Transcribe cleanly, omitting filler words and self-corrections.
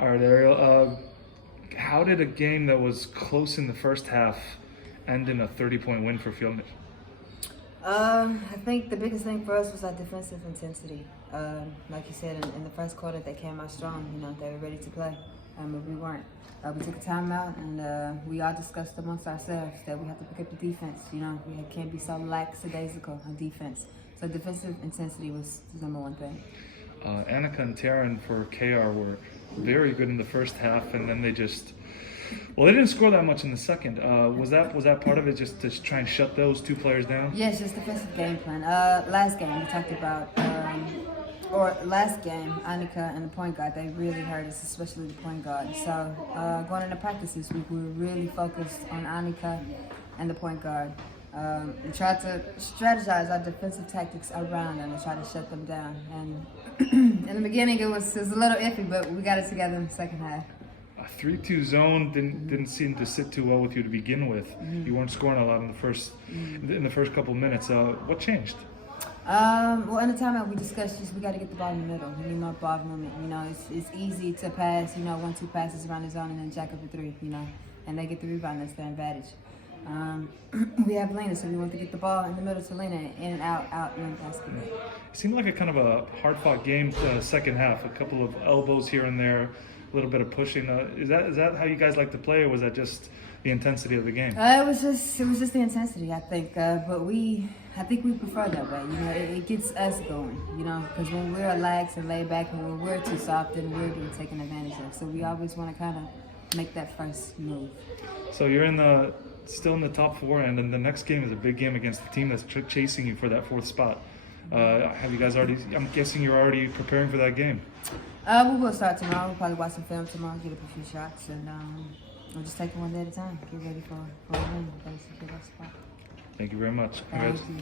All right, Ariel. How did a game that was close in the first half end in a 30-point win for Field Mill? I think the biggest thing for us was our defensive intensity. Like you said, in the first quarter, they came out strong. They were ready to play, but we weren't. We took a timeout, and we all discussed amongst ourselves that we have to pick up the defense. We can't be so lackadaisical on defense. So defensive intensity was the number one thing. Annika and Taryn for KR were very good in the first half, and then they didn't score that much in the second. Was that part of it, just to try and shut those two players down? Yes, just defensive game plan. Last game we talked about, last game, Annika and the point guard, they really hurt us, especially the point guard. So going into practices, we were really focused on Annika and the point guard. We tried to strategize our defensive tactics around them and try to shut them down. And in the beginning, it was a little iffy, but we got it together in the second half. A 3-2 zone didn't seem to sit too well with you to begin with. Mm-hmm. You weren't scoring a lot in the first couple minutes. What changed? Well, in the timeout, we discussed we got to get the ball in the middle. We need more ball movement. It's easy to pass, 1-2 passes around the zone and then jack up a three, and they get the rebound. That's their advantage. We have Lena, so we want to get the ball in the middle to Lena, in and out, in basketball. It seemed like a kind of a hard-fought game second half. A couple of elbows here and there, a little bit of pushing. Is that how you guys like to play, or was that just the intensity of the game? It was just the intensity, I think. But I think we prefer that way. It gets us going. Because when we're lax and laid back, and when we're too soft, then we're being taken advantage of. So we always want to kind of make that first move. So you're still in the top four, and then the next game is a big game against the team that's chasing you for that fourth spot. Have you guys already? I'm guessing you're already preparing for that game. We will start tomorrow. We'll probably watch some film tomorrow, get up a few shots, and we'll just take it one day at a time. Get ready for a win, basically, that spot. Thank you very much. Thank you.